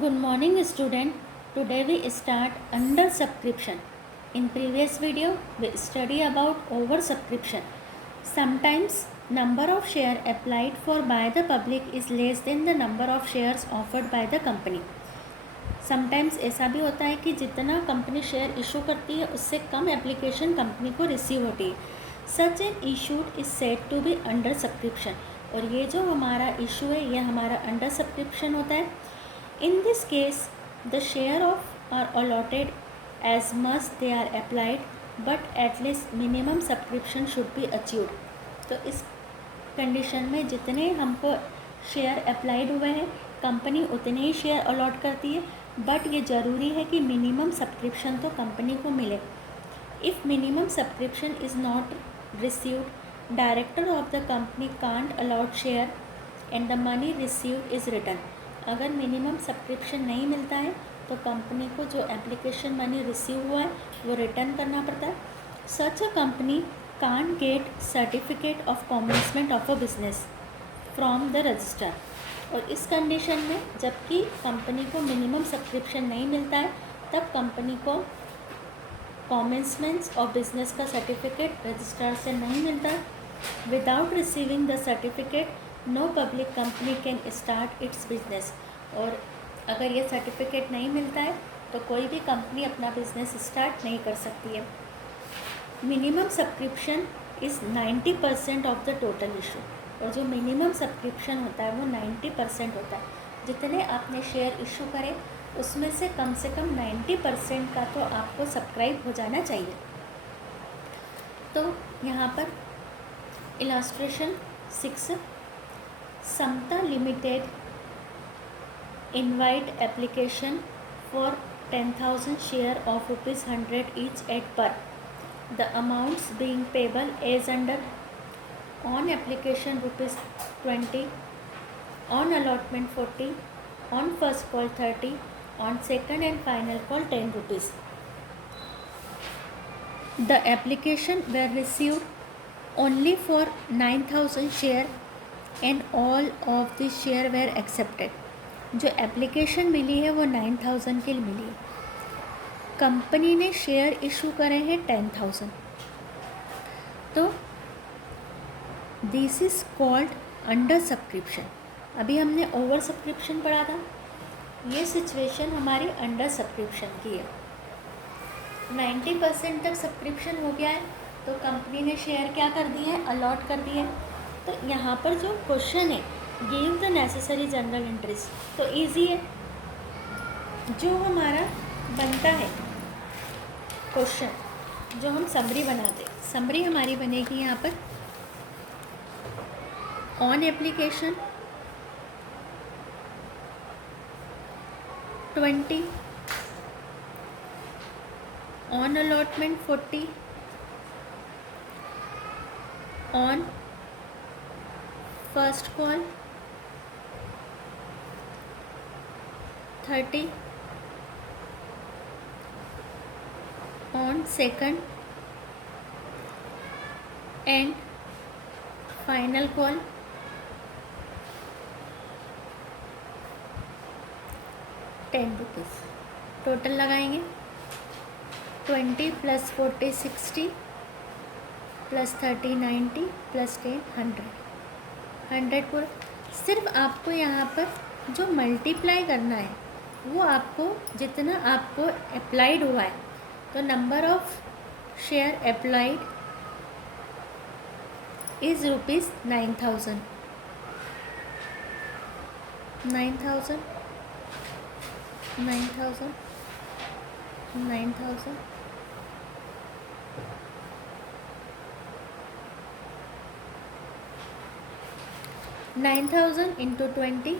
Good morning student. Today we start under subscription. In previous video we study about over subscription. Sometimes number of share applied for by the public is less than the number of shares offered by the company. Sometimes ऐसा भी होता है कि जितना company share issue करती है उससे कम एप्लीकेशन कंपनी को रिसीव होती है. Such an issued is said to be under subscription. और ये जो हमारा इशू है ये हमारा अंडर सब्सक्रिप्शन होता है. In this case, the share of are allotted as much they are applied, but at least minimum subscription should be achieved. तो इस कंडीशन में जितने हमको शेयर अप्लाइड हुए हैं कंपनी उतने ही शेयर अलॉट करती है, बट ये ज़रूरी है कि मिनिमम सब्सक्रिप्शन तो कंपनी को मिले. If minimum subscription is not received, director of the company can't allot share and the money received is return. अगर मिनिमम सब्सक्रिप्शन नहीं मिलता है तो कंपनी को जो एप्लीकेशन मनी रिसीव हुआ है वो रिटर्न करना पड़ता है. Such a company can't get certificate of commencement of a business from the register. और इस कंडीशन में जबकि कंपनी को मिनिमम सब्सक्रिप्शन नहीं मिलता है तब कंपनी को कॉमेंसमेंट ऑफ बिजनेस का सर्टिफिकेट रजिस्ट्रार से नहीं मिलता. Without receiving the certificate no public company can start its business. और अगर ये सर्टिफिकेट नहीं मिलता है तो कोई भी कंपनी अपना बिजनेस स्टार्ट नहीं कर सकती है. Minimum subscription is 90% of the total issue. और जो मिनिमम सब्सक्रिप्शन होता है वो 90% होता है. जितने आपने शेयर इशू करे उसमें से कम 90% का तो आपको सब्सक्राइब हो जाना चाहिए. तो यहाँ पर illustration 6, Samta limited invite application for 10,000 share of ₹100 each at par. The amounts being payable as under: on application ₹20, on allotment 40, on first call 30, on second and final call ₹10. The application were received only for 9,000 share and all of the share were accepted. जो application मिली है वो 9,000 के लिए मिली है. Company ने share issue करे हैं 10,000. तो this is called under subscription. अभी हमने ओवर सब्सक्रिप्शन पढ़ा था. ये सिचुएशन हमारी अंडर सब्सक्रिप्शन की है. 90% तक सब्सक्रिप्शन हो गया है तो कंपनी ने शेयर क्या कर दिए हैं, अलॉट कर दिए. तो यहाँ पर जो क्वेश्चन है give the necessary journal entries, तो इजी है. जो हमारा बनता है क्वेश्चन जो हम समरी बनाते हैं, समरी हमारी बनेगी यहाँ पर on application 20, on allotment 40, on first call 30, on second and final call 10 rupees. Total लगाएंगे 20 + 40 60 + 30 90 + 10 100 पूरा. सिर्फ आपको यहाँ पर जो मल्टीप्लाई करना है वो आपको जितना आपको अप्लाइड हुआ है तो number of share applied is ₹9,000. 9,000 9,000 9,000 9,000 into 20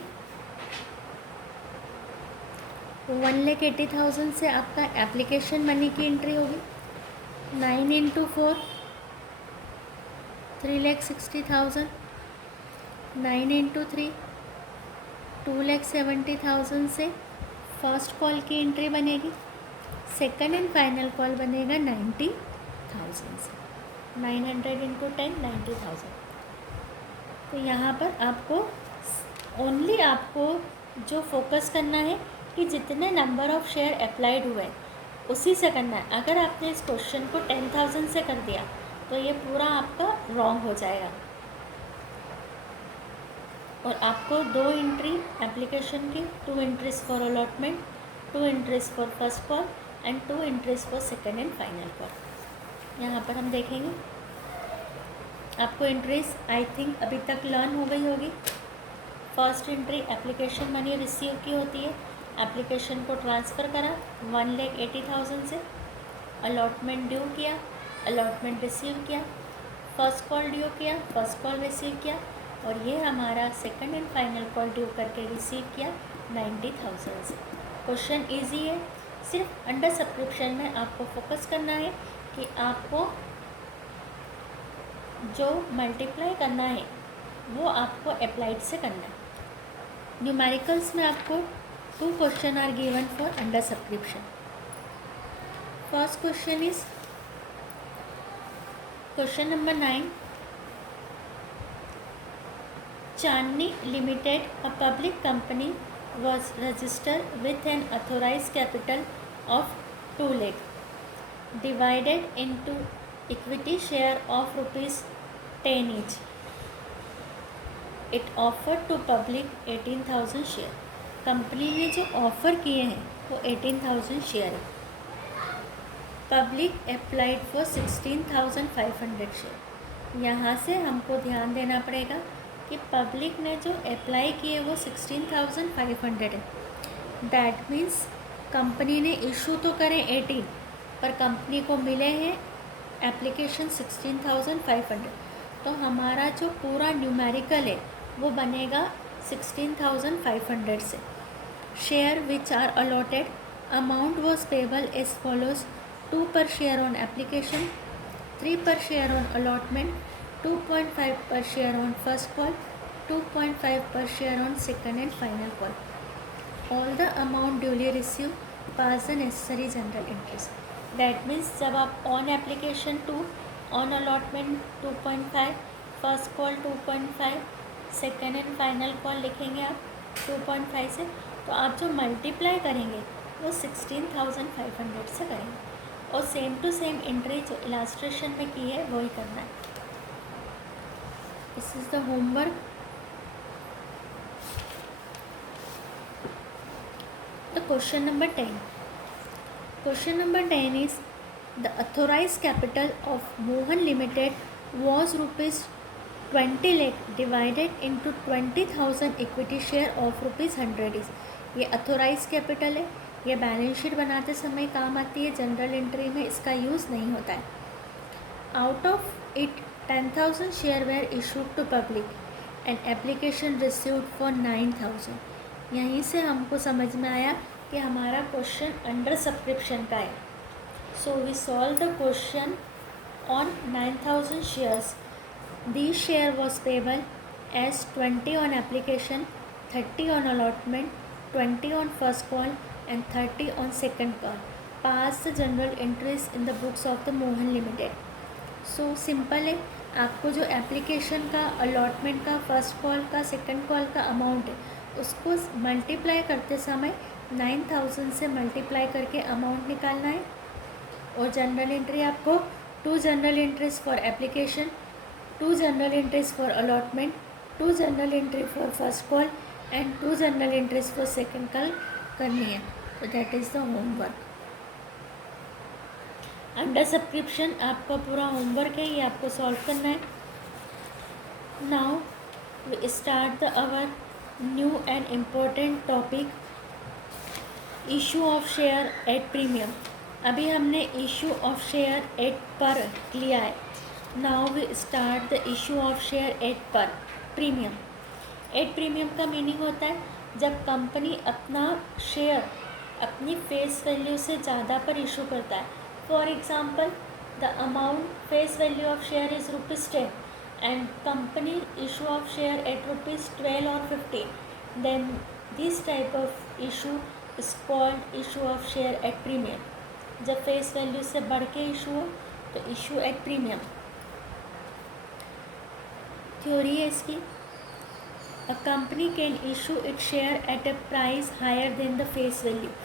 1,80,000 से आपका एप्लीकेशन मनी की एंट्री होगी. 9 into 4 3,60,000. 9 into 3 2,70,000 से फर्स्ट कॉल की एंट्री बनेगी. सेकंड एंड फाइनल कॉल बनेगा 90,000 से. 900 into 10 90,000. तो यहाँ पर आपको ओनली आपको जो फोकस करना है कि जितने नंबर ऑफ़ शेयर अप्लाइड हुए उसी से करना है। अगर आपने इस क्वेश्चन को 10,000 से कर दिया तो ये पूरा आपका रॉन्ग हो जाएगा। और आपको 2 एंट्री एप्लीकेशन की, 2 entries for allotment, 2 entries for first call and 2 entries for second and final call. यहाँ पर हम देखेंगे आपको एंट्रीज आई थिंक अभी तक लर्न हो गई होगी। First entry application money receive की होती है, एप्लीकेशन को ट्रांसफ़र करा 1,80,000 से, अलॉटमेंट ड्यू किया, अलॉटमेंट रिसीव किया, फर्स्ट कॉल ड्यू किया, फर्स्ट कॉल रिसीव किया, और ये हमारा second and final call due करके रिसीव किया 90,000 से। क्वेश्चन इजी है, सिर्फ अंडर सब्सक्रिप्शन में आपको फोकस करना है कि आपको जो मल्टीप्लाई करना है वो आपको अप्लाइड से करना है। न्यूमेरिकल्स में आपको 2 question are given for under subscription. First question is question number 9। Chandni Limited, a public company, was registered with an authorized capital of 2 lakh, divided into equity share of rupees 10 each. It offered to public 18,000 share. Company ने जो offer किए हैं वो 18,000 share है। Public applied for 16,500 share. यहाँ से हमको ध्यान देना पड़ेगा कि पब्लिक ने जो अप्लाई किए वो 16,500 है। दैट मीन्स कंपनी ने इशू तो करें 18 पर कंपनी को मिले हैं एप्लीकेशन 16,500। तो हमारा जो पूरा न्यूमेरिकल है वो बनेगा 16,500 से। Share which are allotted, amount was payable as follows: 2 per share on application, 3 per share on allotment, 2.5 per share on first call, 2.5 per share on second and final call. All the amount duly received pass the necessary general entries. That means जब आप on application 2, on allotment 2.5, first call 2.5, second and final call लिखेंगे आप 2.5 से, तो आप जो multiply करेंगे वो 16,500 से करेंगे और सेम टू सेम एंट्री जो इलास्ट्रेशन में की है वही करना है। This is the homework. The question number 10. Question number 10 is the authorized capital of Mohan Limited was rupees 20 lakh divided into 20,000 equity share of rupees 100 is। ये authorized capital है, ये बैलेंस शीट बनाते समय काम आती है, जनरल एंट्री में इसका यूज़ नहीं होता है। Out of it 10,000 share were issued to public and application received for 9,000। यहीं से हमको समझ में आया कि हमारा क्वेश्चन अंडर सब्सक्रिप्शन का है। So we solve the question on 9,000 shares. The share was payable as 20 on application, 30 on allotment, 20 on first call and 30 on second call. Pass the journal entries in the books of the Mohan limited. So simple है, आपको जो application का, allotment का, first call का, second call का amount है उसको multiply करते समय 9,000 से मल्टीप्लाई करके अमाउंट निकालना है। और जनरल एंट्री आपको 2 journal entries for application, 2 journal entries for allotment, 2 journal entry for first call and 2 journal entries for second call करनी है। तो that is the homework. Under subscription आपका पूरा होमवर्क है, ये आपको सॉल्व करना है। Now we start the our new and important topic, issue of share at premium. अभी हमने issue of share at par लिया है। Now we start the issue of share at पर प्रीमियम। एट प्रीमियम का meaning होता है जब company अपना शेयर अपनी फेस वैल्यू से ज़्यादा पर इशू करता है। For example, the amount face value of share is rupees 10 and company issue of share at rupees 12 or 15, then this type of issue is called issue of share at premium। जब face value से बढ़ के issue हो तो issue at premium. Theory है इसकी, A company can issue its share at a price higher than the face value.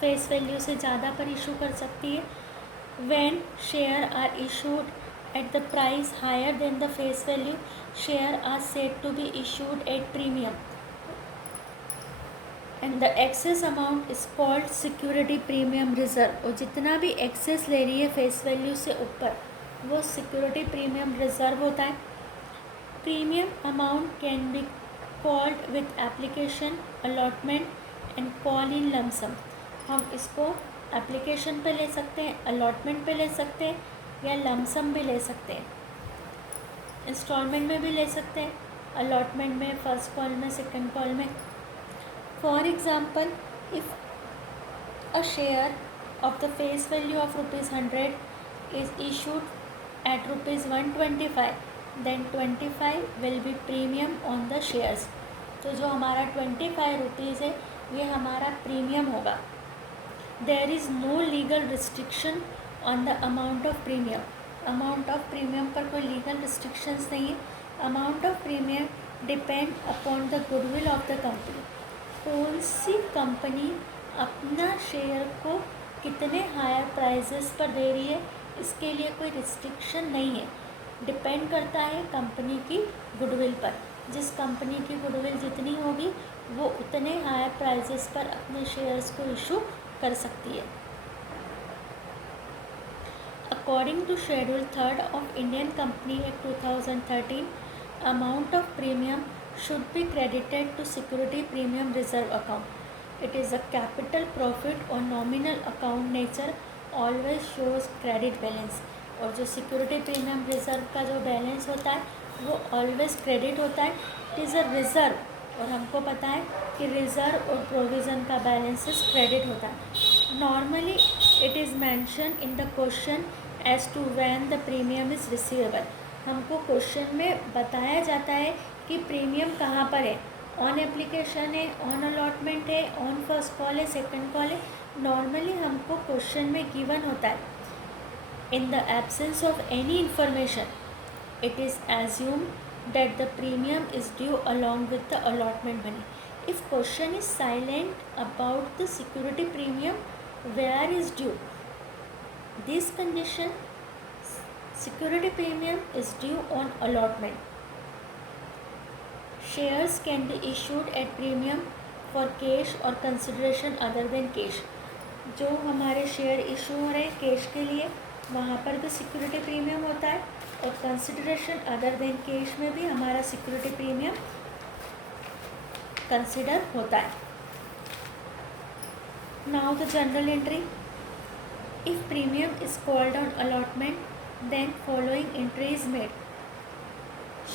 Face value से ज़्यादा पर इशू कर सकती है. When share are issued at the price higher than the face value, share are said to be issued at premium. And the excess amount is called security premium reserve. और जितना भी excess ले रही है face value से ऊपर वो security premium reserve होता है. Premium amount can be called with application, allotment and call in lump sum. हम इसको एप्लीकेशन पे ले सकते हैं, अलॉटमेंट पे ले सकते हैं या लमसम भी ले सकते हैं. इंस्टॉलमेंट में भी ले सकते हैं, अलॉटमेंट में, फर्स्ट कॉल में, सेकंड कॉल में. For example, if a share of the face value of ₹100 is issued at ₹125, then 25 will be premium on the shares. तो जो हमारा 25 रुपीज़ है ये हमारा प्रीमियम होगा. There is no legal restriction on the amount of premium. Amount of premium पर कोई legal restrictions नहीं है. Amount of premium depend upon the goodwill of the company. कौन सी कंपनी अपना शेयर को कितने हायर प्राइजेस पर दे रही है इसके लिए कोई रिस्ट्रिक्शन नहीं है. डिपेंड करता है कंपनी की गुडविल पर. जिस कंपनी की गुडविल जितनी होगी वो उतने हायर प्राइजेस पर अपने शेयर्स को इशू कर सकती है. According to Schedule 3rd of Indian Company Act 2013, amount of premium should be credited to Security Premium Reserve account. It is a capital profit or nominal account nature, always shows credit balance. और जो security premium reserve का जो balance होता है वो always credit होता है. It is a reserve और हमको पता है कि रिज़र्व और प्रोविज़न का बैलेंसेस क्रेडिट होता है. Normally it is mention in the question as to when the premium is receivable. हमको क्वेश्चन में बताया जाता है कि प्रीमियम कहाँ पर है. ऑन एप्लीकेशन है, ऑन अलॉटमेंट है, ऑन फर्स्ट कॉल है, सेकंड कॉल है. नॉर्मली हमको क्वेश्चन में गिवन होता है. In the absence of any information it is assumed that the premium is due along with the allotment money. If question is silent about the security premium, where is due? This condition, security premium is due on allotment. Shares can be issued at premium for cash or consideration other than cash. जो हमारे share issue हो रहे हैं cash के लिए वहाँ पर भी सिक्योरिटी प्रीमियम होता है और कंसिडरेशन अदर देन कैश में भी हमारा सिक्योरिटी प्रीमियम कंसिडर होता है. Now the general entry. If premium is called on allotment then following entry is made.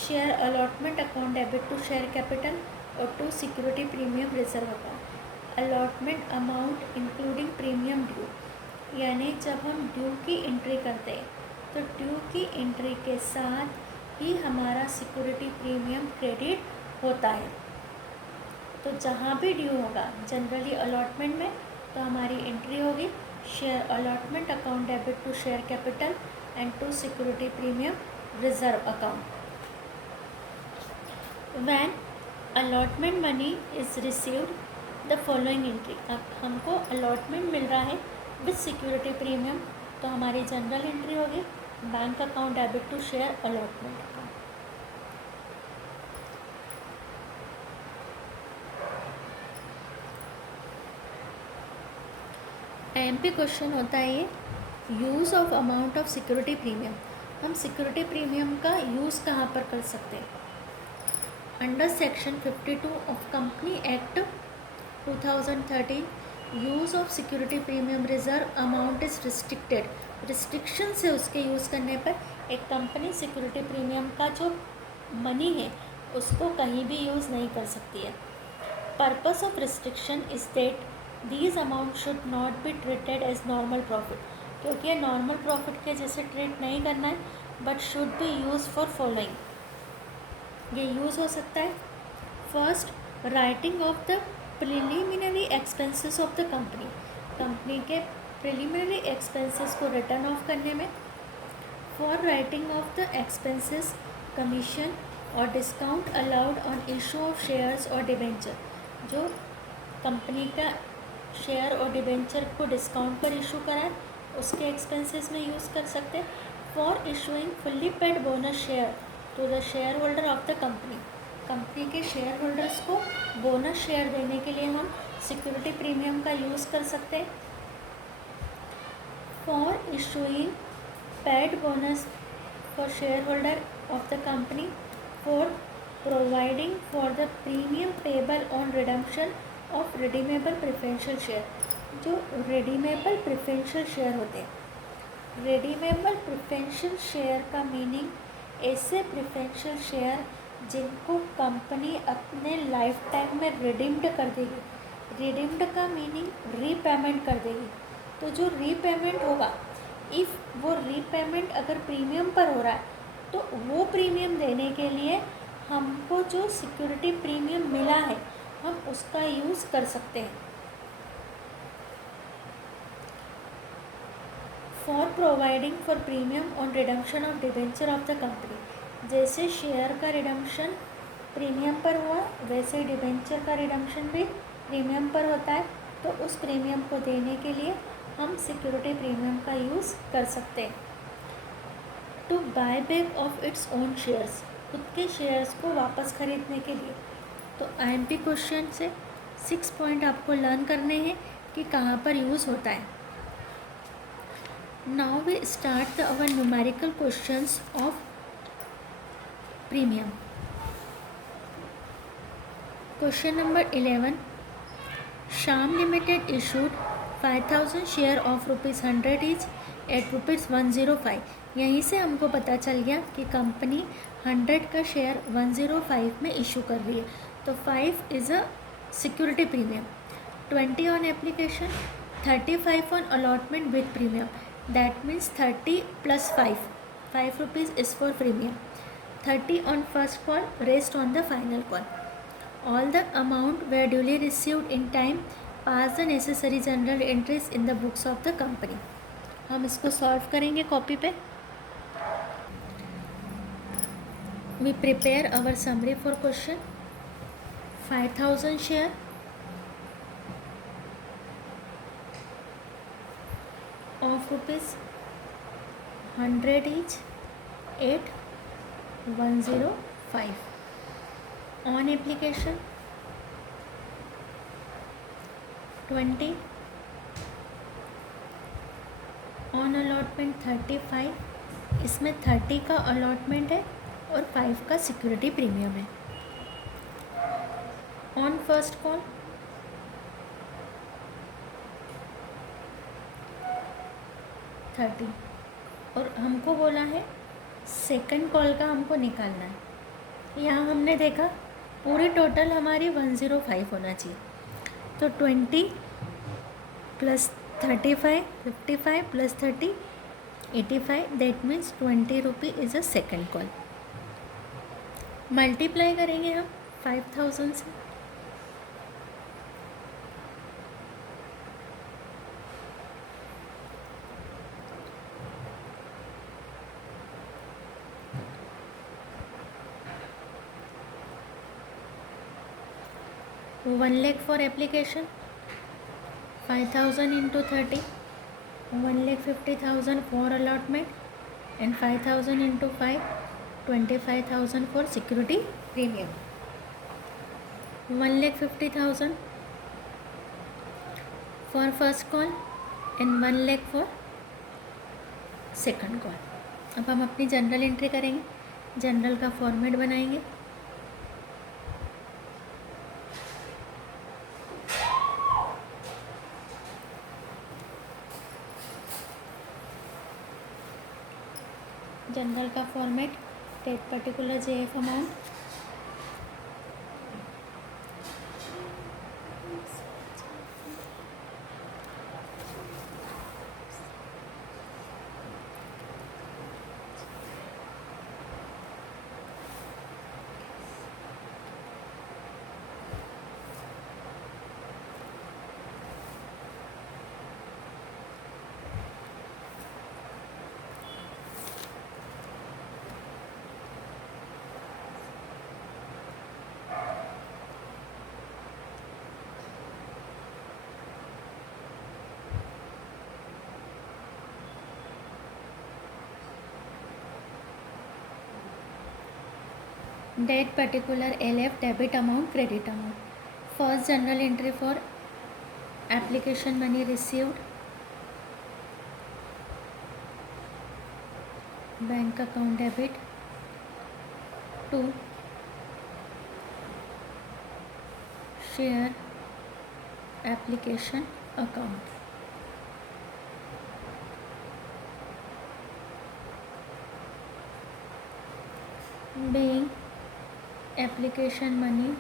Share allotment account debit to share capital और to security premium reserve account. Allotment amount including premium due, यानी जब हम due की entry करते हैं तो due की entry के साथ ही हमारा सिक्योरिटी प्रीमियम क्रेडिट होता है. तो जहाँ भी ड्यू होगा जनरली अलॉटमेंट में तो हमारी एंट्री होगी share allotment account debit to share capital and to security premium reserve account. When allotment money is received the following entry. अब हमको अलॉटमेंट मिल रहा है विथ सिक्योरिटी प्रीमियम तो हमारी जनरल एंट्री होगी bank account debit to share allotment account. MP question होता है ये. Use of amount of security premium. हम सिक्योरिटी प्रीमियम का यूज़ कहाँ पर कर सकते हैं. Under section 52 of company act 2013 use of security premium reserve amount is restricted. Restriction से उसके यूज़ करने पर एक कंपनी सिक्योरिटी प्रीमियम का जो मनी है उसको कहीं भी यूज़ नहीं कर सकती है. Purpose of restriction is that these amount should not be treated as normal profit. क्योंकि ये नॉर्मल प्रॉफिट के जैसे ट्रीट नहीं करना है but should be use for following. ये यूज़ हो सकता है. First, writing off the preliminary expenses of the company. Company के प्रिलिमिनरी एक्सपेंसेस को रिटर्न ऑफ करने में. For writing off the expenses commission और discount allowed on issue of shares और डिबेंचर, जो कंपनी का शेयर और डिबेंचर को डिस्काउंट पर इशू कराए उसके एक्सपेंसेस में यूज़ कर सकते हैं। For issuing fully paid bonus share to the share holder of the company, company के शेयर होल्डर्स को बोनस शेयर देने के लिए हम सिक्योरिटी प्रीमियम का यूज़ कर सकते हैं। For issuing paid bonus for share holder of the company, for providing for the premium payable on redemption of redeemable preferential share, जो redeemable preferential share होते हैं। redeemable preferential share का meaning ऐसे preferential share जिनको company अपने life time में redeemed कर देगी। रिडीम्ड का मीनिंग रीपेमेंट कर देगी। तो जो रीपेमेंट होगा, इफ़ वो रीपेमेंट अगर प्रीमियम पर हो रहा है तो वो प्रीमियम देने के लिए हमको जो सिक्योरिटी प्रीमियम मिला है हम उसका यूज़ कर सकते हैं। For providing for premium on redemption of debenture of the company, जैसे शेयर का रिडम्पशन प्रीमियम पर हुआ वैसे डिबेंचर का रिडम्पशन भी प्रीमियम पर होता है, तो उस प्रीमियम को देने के लिए हम सिक्योरिटी प्रीमियम का यूज़ कर सकते हैं। To buy back of its own shares, खुद के शेयर्स को वापस खरीदने के लिए। तो IMP क्वेश्चन से 6 पॉइंट आपको लर्न करने हैं कि कहाँ पर यूज़ होता है। Now we start our numerical questions of premium. Question number 11, Shyam limited issued 5000 share of ₹100 each at ₹105। यहीं से हमको पता चल गया कि कंपनी 100 का शेयर 105 में इशू कर रही है। तो 5 is a security premium, 20 on application, 35 on allotment with premium, that means 30 + 5 rupees is for premium, 30 on first call, rest on the final call. All the amount were duly received in time, pass the necessary journal entries in the books of the company. हम इसको solve करेंगे copy पे। We prepare our summary for question. 5000 share of ₹100 each at 105 on application, 20 on allotment 35, इसमें 30 का allotment है और 5 का security premium है। ऑन फर्स्ट कॉल 30 और हमको बोला है सेकंड कॉल का हमको निकालना है। यहाँ हमने देखा पूरी टोटल हमारी 105 होना चाहिए, तो 20 + 35 55 + 30 85, that means 20 rupee is a second call. Multiply करेंगे हम 5000 से, one lakh for application, 5000 into 30, 1,50,000 for allotment, and 5,000 into 5, 25,000 for security premium. 1,50,000 for first call and 1 lakh for second call. अब हम अपनी जनरल एंट्री करेंगे, जनरल का फॉर्मेट बनाएंगे। जनरल का format, date particular JF amount, Date particular LF debit amount, credit amount. First journal entry for application money received, bank account debit to share application account. Being application money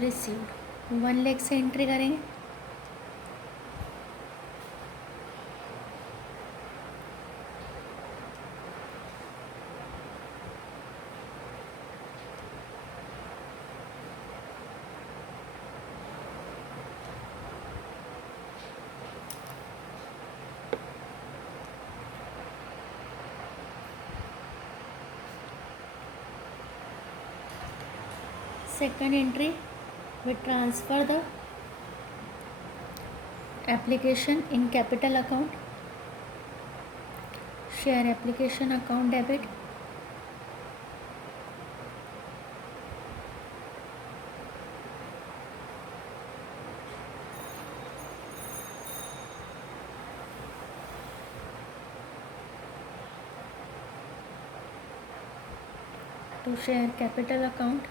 received, 1 lakh से entry करेंगे. Second entry, we transfer the application in capital account, share application account debit to share capital account.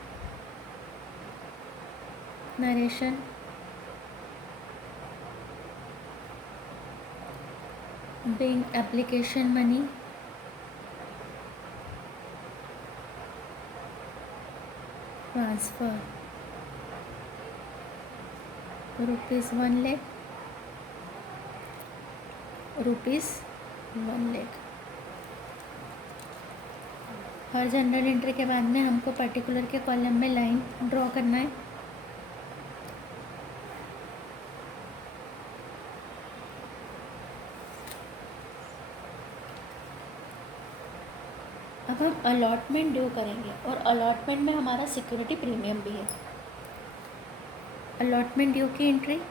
Narration, being application money transfer rupees 1 lakh, rupees 1 lakh. Her general entry के बाद में हमको particular के column में line draw करना है. अब हम अलॉटमेंट ड्यू करेंगे और अलॉटमेंट में हमारा सिक्योरिटी प्रीमियम भी है. अलॉटमेंट ड्यू की entry,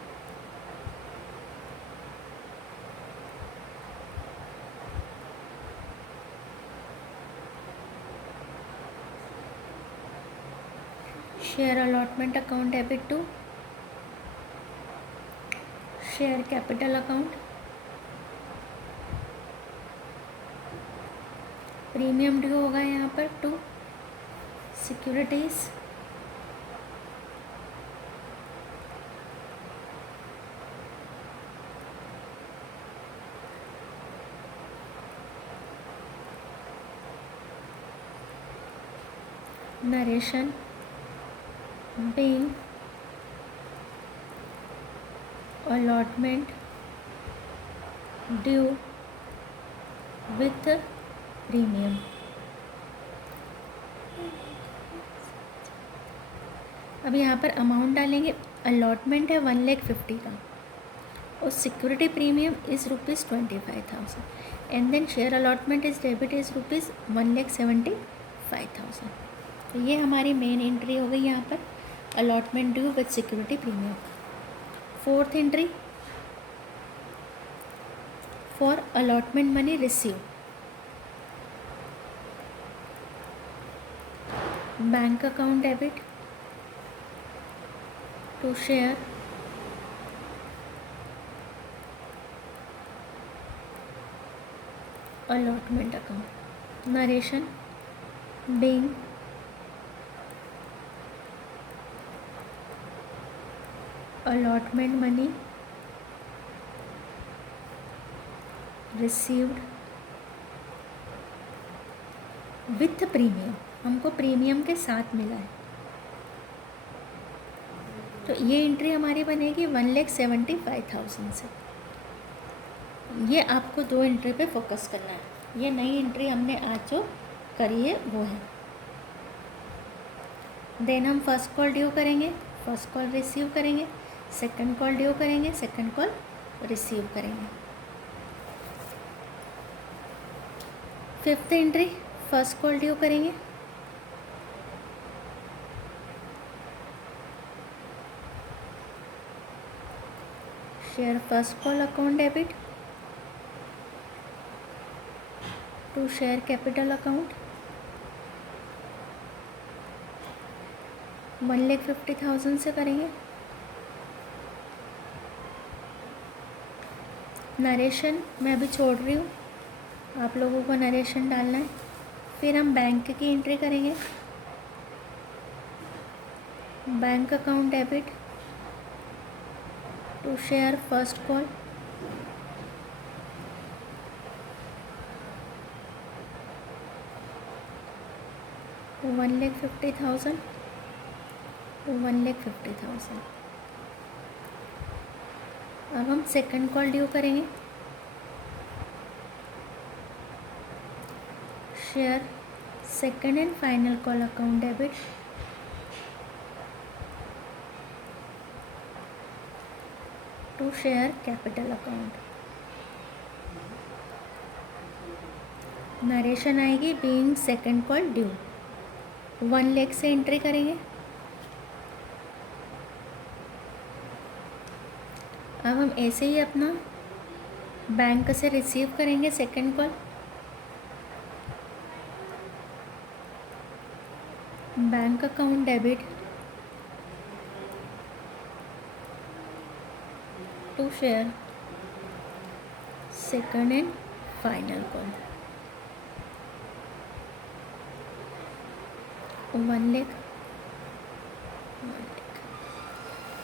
share allotment account debit to share capital account. Premium due होगा यहाँ पर to securities, narration, being allotment due with premium. अब यहाँ पर अमाउंट डालेंगे. अलॉटमेंट है 1,50,000 का और security premium is ₹25,000 and then share allotment is debit is ₹1,75,000. तो ये हमारी मेन एंट्री हो गई यहाँ पर, allotment due with security premium. Fourth entry for allotment money receive, bank account debit to share allotment account. Narration, being allotment money received with premium, हमको premium के साथ मिला है. तो ये एंट्री हमारी बनेगी 1,75,000 से. ये आपको दो एंट्री पे फोकस करना है. ये नई एंट्री हमने आज जो करी है वो है. देन हम फर्स्ट कॉल ड्यू करेंगे, फर्स्ट कॉल रिसीव करेंगे, सेकंड कॉल ड्यू करेंगे, सेकंड कॉल रिसीव करेंगे. Fifth entry first call due करेंगे, share first call account debit to share capital account 1,50,000 से करेंगे। नरेशन मैं अभी छोड़ रही हूँ, आप लोगों को नरेशन डालना है। फिर हम बैंक की एंट्री करेंगे। Bank account debit to share first call 1,50,000 1,50,000। अब हम सेकंड कॉल ड्यू करेंगे। Share second and final call account debit to share capital account. Narration आएगी being second call due. 1 lakh से एंट्री करेंगे। अब हम ऐसे ही अपना बैंक से रिसीव करेंगे second call. Bank account debit to share second and final call 1 lakh.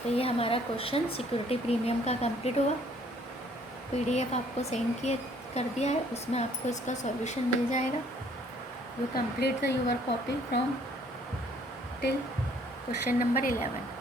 तो ये हमारा क्वेश्चन सिक्योरिटी प्रीमियम का कंप्लीट हुआ। PDF आपको सेंड कर दिया है, उसमें आपको इसका सॉल्यूशन मिल जाएगा। You complete the your copy from till question number 11।